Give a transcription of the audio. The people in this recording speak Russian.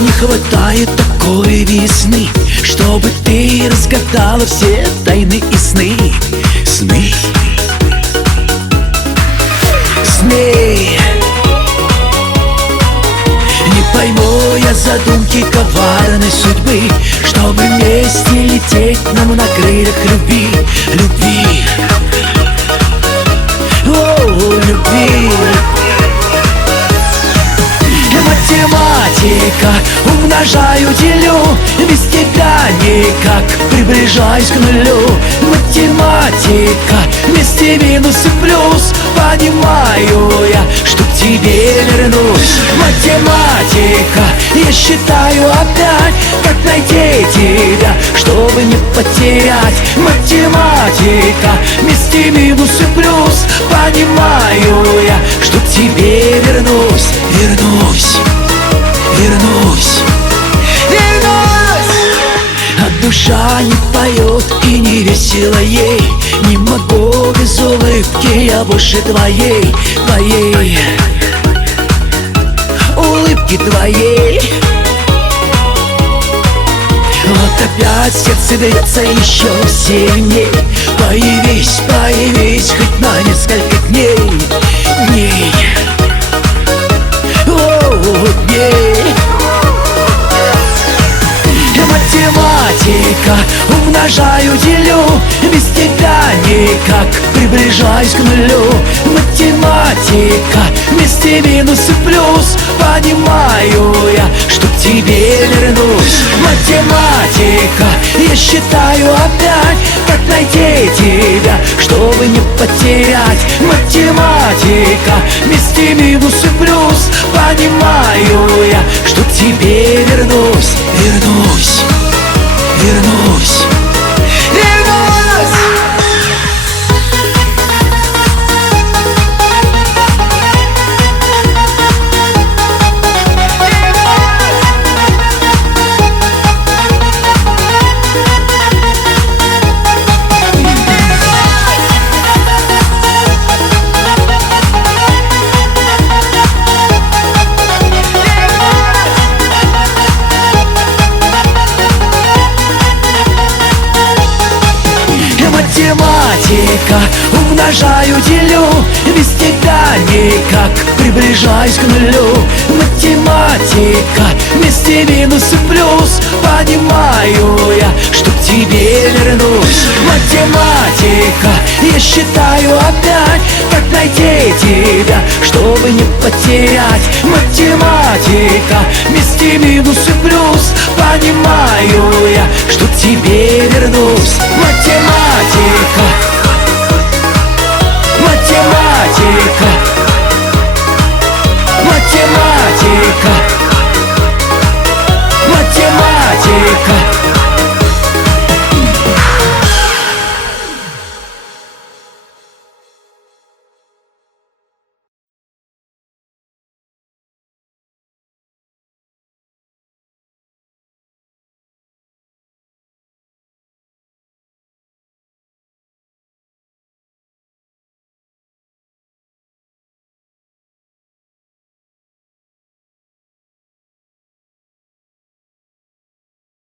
Не хватает такой весны, чтобы ты разгадала все тайны и сны. Сны. Сны. Не пойму я задумки коварной судьбы, чтобы вместе лететь нам на крыльях любви. Любви. О, любви. Математика, умножаю, делю, без тебя никак, приближаюсь к нулю. Математика, вместе минус и плюс, понимаю я, что к тебе вернусь. Математика, я считаю опять, как найти тебя, чтобы не потерять. Математика, вместе минус и плюс, понимаю я, что к тебе вернусь. Вернусь. Вернусь, вернусь. А душа не поет и не весело ей. Не могу без улыбки я больше твоей, твоей улыбки твоей. Вот опять сердце бьется еще сильней. Появись, появись хоть на несколько дней. Дней. Математика, умножаю, делю, без тебя никак, приближаюсь к нулю. Математика, вместе минус и плюс, понимаю я, что к тебе вернусь. Математика, я считаю опять, как найти тебя, чтобы не потерять. Математика, вместе минус и плюс, понимаю я, что к тебе вернусь. Вернусь. Вернусь. Вернусь. Математика, умножаю, делю, без тебя никак, приближаюсь к нулю. Математика, вместе минус и плюс, понимаю я, что к тебе вернусь. Математика, я считаю опять, как найти тебя, чтобы не потерять. Математика, вместе минус и плюс, понимаю я, что к тебе вернусь. Математика, математика, математика.